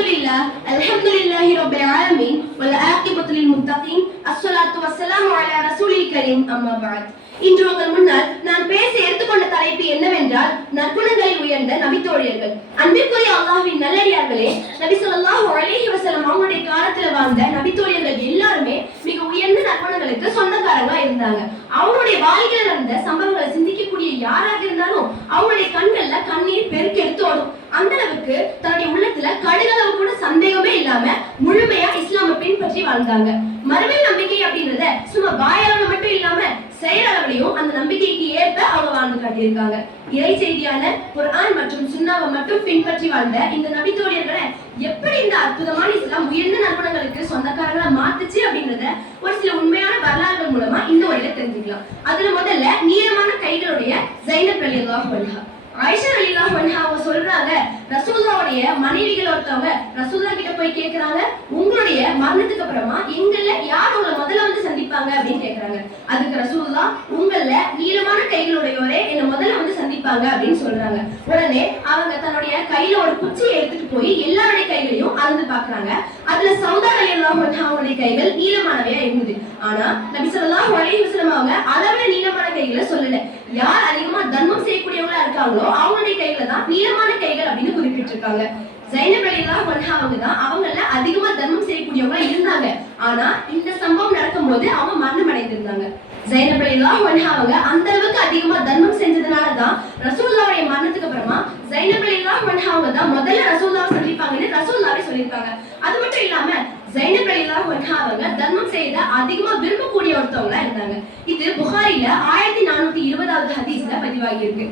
الحمد لله رب العالمين والعاقبة للمتقين الصلاة والسلام على رسول الكريم أما بعد. இன்று உங்கள் முன்னால் நான் பேச எடுத்துக்கொண்ட தலைப்பு என்னவென்றால் நற்குணங்களில் உயர்ந்த நபித்தோழியர்கள். அன்பிற்குரிய அல்லாஹ்வின் நல்லடியார்களே, நபி ஸல்லல்லாஹு அலைஹி வஸல்லம் அவங்களுடைய காலத்துல வாழ்ந்த நபித்தோழியர்கள் எல்லாருமே மிக உயர்ந்த நற்குணங்களுக்கு சொந்தக்காரங்களா இருந்தாங்க. அவங்களுடைய வாழ்க்கையில நடந்த சம்பவங்களை சிந்திக்கக்கூடிய யாராக இருந்தாலும் அவங்களுடைய கண்கள்ல கண்ணீர் பெருக்கெடுத்து ஓடும். அந்த அளவுக்கு தன்னுடைய உள்ளத்துல கடுகளவு கூட சந்தேகமே இல்லாம முழுமையா இஸ்லாமை பின்பற்றி வாழ்ந்தாங்க. மறுமை நம்பிக்கை அப்படின்றத சும்மா வாயால மட்டும் இல்லாம செயலளவிலையும் அந்த நம்பிக்கைக்கு ஏற்ப அவங்க வாழ்ந்து காட்டியிருக்காங்க. இறை செய்தியான குர்ஆன் மற்றும் சுன்னாவை மட்டும் பின்பற்றி வாழ்ந்த இந்த நபித்தோழியர்களை எப்படி இந்த அற்புதமான இஸ்லாம் உயர்ந்த நற்குணங்களுக்கு சொந்தக்காரங்களா மாத்துச்சு அப்படின்றத ஒரு சில உண்மையான வரலாறுகள் மூலமா இந்த வழியில தெரிஞ்சுக்கலாம். அதுல முதல்ல நீளமான கைகளுடைய ஜைனப் ரலியல்லாஹு அன்ஹா. ஆயிஷா ரலியல்லாஹு அன்ஹா அவங்க சொல்றாங்க, ரசூலுல்லாஹ்வுடைய மனைவிகள் ஒருத்தவங்க ரசூலுல்லாஹ் கிட்ட போய் கேக்குறாங்க, உங்களுடைய மரணத்துக்கு அப்புறமா எங்கள்ல யார் உங்களை முதல்ல வந்து சந்திப்பாங்க அப்படின்னு கேக்குறாங்க. அதுக்கு ரசூலுல்லாஹ், உங்கள நீளமான கைகளுடையவரே என்ன முதல்ல வந்து சந்திப்பாங்க அப்படின்னு சொல்றாங்க. உடனே அவங்க தன்னுடைய கையில ஒரு குச்சியை எடுத்துட்டு போய் எல்லாருடைய கைகளையும் அளந்து பாக்குறாங்க. அதுல சௌதா ரலியல்லாஹு அன்ஹா அவங்களுடைய கைகள் நீளமானவையா இருந்தது. ஆனா நபி ஸல்லல்லாஹு அலைஹி வஸல்லம் அவங்க அளவுல நீளமான கைகளை சொல்லல. யார் அதிகமா தர்மம் செய்யக்கூடியவங்களா இருக்காங்களோ அவங்களுடைய கைகளை தான் நீளமான கைகள் அப்படின்னு குறிப்பிட்டிருக்காங்க. ஜைனப் ரலியல்லாஹு அன்ஹா அவங்க தான் அவங்கள அதிகமா தர்மம் செய்யக்கூடியவங்களா இருந்தாங்க. ஆனா இந்த சம்பவம் நடக்கும்போது அவங்க மரணம் அடைந்திருந்தாங்க. ஜைனப் ரலியல்லாஹு அன்ஹா அவங்க அந்த அளவுக்கு அதிகமா தர்மம் செஞ்சதுனாலதான் ரசூலுல்லாஹ்வுடைய மரணத்துக்கு அப்புறமா ஜைனப் ரலியல்லாஹு அன்ஹா அவங்க தான் முதல்ல ரசூலுல்லாஹ் சந்திப்பாங்கன்னு ரசூலுல்லாஹ்வே சொல்லியிருக்காங்க. அது மட்டும் இல்லாம ஜைனப் ரலியல்லாஹு அன்ஹா அவங்க தர்மம் செய்த அதிகமா விரும்பக்கூடிய ஒருத்தவங்களா இருந்தாங்க. இது புகாரில 1420வது ஹதீஸ்ல பதிவாகி இருக்கு.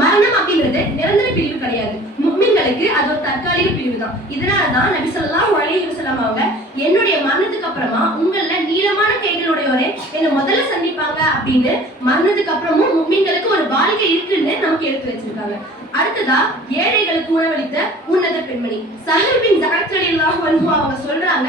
மரணம் அப்படின்றது நிரந்தர பிரிவு கிடையாது. முஃமின்களுக்கு அது ஒரு தற்காலிக பிரிவு தான். இதனாலதான் நபி ஸல்லல்லாஹு அலைஹி வஸல்லம் அவங்க என்னுடைய மரணத்துக்கு அப்புறமா உங்கள நீளமான கைகளுடையவரே என்ன முதல்ல சந்திப்பாங்க அப்படின்னு மரணத்துக்கு அப்புறமும் முஃமின்களுக்கு ஒரு வாழ்க்கை இருக்குன்னு நமக்கு எடுத்து வச்சிருக்காங்க. அடுத்ததா ஏழைகளுக்கு உணவளித்த உன்னத பெண்மணி சஹர் பின் ஸஅத் ரலியல்லாஹு அன்ஹு அவங்க சொல்றாங்க,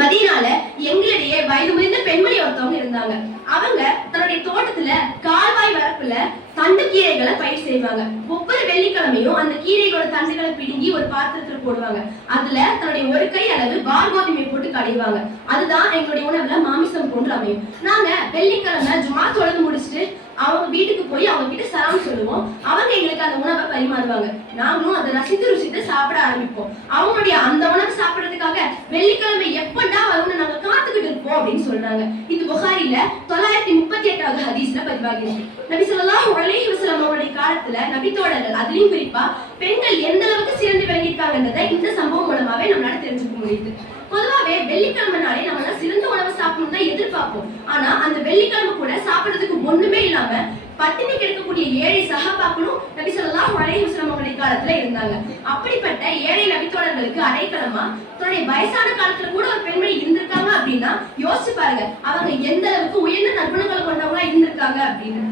மதீனால எங்களிடையே வயது முதிர்ந்த பெண்மணி ஒருத்தவங்க இருந்தாங்க. அவங்க தன்னுடைய தோட்டத்துல கால்வாய் வரப்புல தண்டு கீரைகளை பயிர் செய்வாங்க. ஒவ்வொரு வெள்ளிக்கிழமையும் அந்த கீரைகளோட தண்டுகளை பிடுங்கி ஒரு பாத்திரத்துல போடுவாங்க. அதுல தன்னுடைய ஒரு கை அளவு வார்கோதுமை போட்டு கடைவாங்க. அதுதான் எங்களுடைய உணவுல மாமிசம் போன்று அமையும். நாங்க வெள்ளிக்கிழமை ஜுமா தொழுது முடிச்சுட்டு அவங்க வீட்டுக்கு போய் அவங்க கிட்ட சலாம் சொல்லுவோம். அவங்க எங்களுக்கு அந்த உணவை பரிமாறுவாங்க. நாங்களும் அதை ரசித்து சாப்பிட ஆரம்பிப்போம். அவங்களுடைய அந்த உணவு சாப்பிடறதுக்காக வெள்ளிக்கிழமை எப்படா வரும்னு நாங்க காத்துக்கிட்டு இருப்போம் அப்படின்னு சொல்றாங்க. இது புகாரில 938வது ஹதீஸ்ல பதிவாகி இருக்கு. நபி ஸல்லல்லாஹு அலைஹி வஸல்லம் அவருடைய காலத்துல நபித்தோழர்கள் அதுலயும் குறிப்பா பெண்கள் எந்த அளவுக்கு சிறந்து விளங்கியிருக்காங்கன்றதை இந்த சம்பவம் மூலமாவே நம்மளால தெரிஞ்சுக்க முடியுது. பொதுவாவே வெள்ளிக்கிழமை நாளே நம்ம சிறந்த உணவு சாப்பிடணும் தான் எதிர்பார்ப்போம். ஆனா அந்த வெள்ளிக்கிழமை கூட சாப்பிடுறதுக்கு ஒண்ணுமே இல்லாம பட்டினி கிடக்கக்கூடிய ஏழை சஹாபாக்களும் நபி ஸல்லல்லாஹு அலைஹி வஸல்லம் அவருடைய காலத்துல இருந்தாங்க. அப்படிப்பட்ட ஏழை நபித்தோழர்களுக்கு அடைக்கலமா தன்னுடைய வயசான காலத்துல கூட ஒரு பெண்மணி இருந்திருக்காங்க அப்படின்னா யோசிச்சு பாருங்க, அவங்க எந்த அளவுக்கு உயர்ந்த நற்குணங்களை கொண்டவங்களா இருந்திருக்காங்க அப்படின்னு.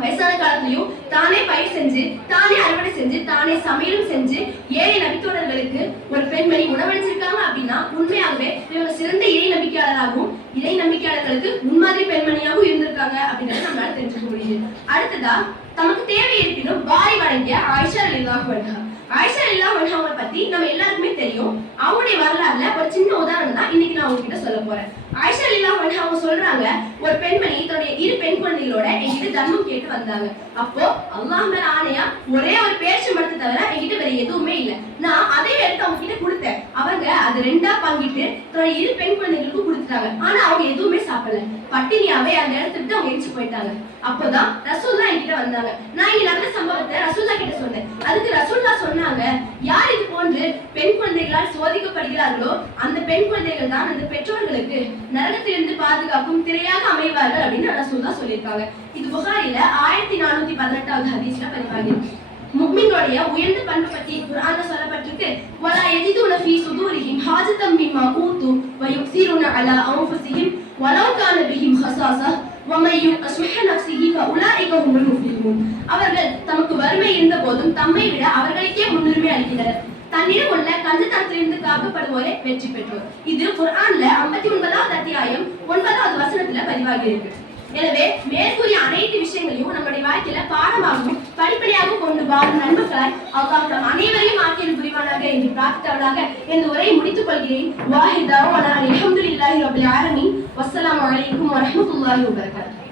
வயசான காலத்திலையும் தானே பயிர் செஞ்சு தானே அறுவடை செஞ்சு தானே சமையலும் செஞ்சு ஏழை நபித்தோழர்களுக்கு ஒரு பெண்மணி உணவளிச்சிருக்காங்க அப்படின்னா உண்மையாகவே இவங்க சிறந்த இறை நம்பிக்கையாளராகவும் இறை நம்பிக்கையாளர்களுக்கு முன்மாதிரி பெண்மணியாகவும் இருந்திருக்காங்க அப்படின்றத நம்மளால தெரிஞ்சுக்க முடியுது. அடுத்ததா தமக்கு தேவை இருப்பினும் வாரி வழங்கிய ஆயிஷா ரலியல்லாஹு அன்ஹா. ஆயிஷா ரலியல்லாஹு அன்ஹாவை பத்தி நம்ம எல்லாருக்குமே தெரியும். அவங்களுடைய வரலாறுல ஒரு சின்ன உதாரணம் தான் இன்னைக்கு நான் உங்ககிட்ட சொல்ல போறேன். ஆயிஷா ரலியல்லாஹு அன்ஹா அவங்க சொல்றாங்க, ஒரு பெண்மணி தன்னுடைய 2 பெண் குழந்தைகளோட என்கிட்ட தர்மம் கேட்டு வந்தாங்க. அப்போ அல்லாஹ் மேல ஆணையா ஒரே ஒரு பேச்சு மட்டும் தவிர என்கிட்ட வேற எதுவுமே இல்லை. நான் அதை எடுத்து அவங்க கிட்ட கொடுத்தேன். அவங்க அது 2ஆ பங்கிட்டு தன்னுடைய 2 பெண் குழந்தைகளுக்கு கொடுத்துட்டாங்க. ஆனா அவங்க எதுவுமே சாப்பிடல. பட்டினியாவே அந்த இடத்துக்கு அவங்க எரிச்சு போயிட்டாங்க. அப்போதான் ரசூலுல்லாஹ் என்கிட்ட வந்தாங்க. நான் இங்க நடந்த சம்பவத்தை ரசூலுல்லாஹ் கிட்ட சொன்னேன். அதுக்கு ரசூலுல்லாஹ் சொன்னாங்க, யார் இது போன்று பெண் குழந்தைகளால் சோதிக்கப்படுகிறார்களோ அந்த பெண் குழந்தைகள் தான் அந்த பெற்றோர்களுக்கு நரகத்திலிருந்து பாதுகாக்கும் திரையாக அமைவார்கள் அப்படின்னு ரசூலுல்லாஹ் சொல்லியிருக்காங்க. இது புகாரில 1418வது ஹதீஸ்ல பதிவாகியிருக்கு. முஃமினுடைய உயர்ந்த பண்பு பற்றி குர்ஆன்ல சொல்லப்பட்டிருக்கு. வலா யஜிதுன ஃபீ சுதூரிஹிம் ஹாஜதம் மிம்மா ஊது வ யுக்ஸிருன அலா அன்ஃபுஸிஹிம் வலவ் கான பிஹிம் ஹஸாஸா வ மை யுஷ்ஹ நஃப்ஸிஹி ஃபஉலாயிக ஹுமுல் முஃப்லிஹூன். அவர்கள் தமக்கு வறுமை இருந்த போதும் தம்மை விட அவர்களுக்கே முன்னுரிமை அளிக்கின்றனர். தன்னிடம் உள்ள கஞ்சத்தனத்திலிருந்து காக்கப்படுவோரே வெற்றி பெற்றோர். இது குர்ஆன்ல 59வது அத்தியாயம் 9வது வசனத்துல பதிவாகி இருக்கு. எனவே மேற்கூறிய அனைத்து விஷயங்களையும் நம்முடைய வாழ்க்கையில பாடமாகவும் படிப்படியாகவும் கொண்டு வாழும் நண்பர்களாய் அல்லாஹ் நம் அனைவரையும் ஆக்கியல் புரிவானாக என்று பிரார்த்தித்தவனாக இந்த உரையை முடித்துக் கொள்கிறேன். வாஹித் தஅவானா அல்ஹம்துலில்லாஹி ரப்பில் ஆலமீன். வஸ்ஸலாமு அலைக்கும் வரஹ்மத்துல்லாஹி வபரகாத்துஹு.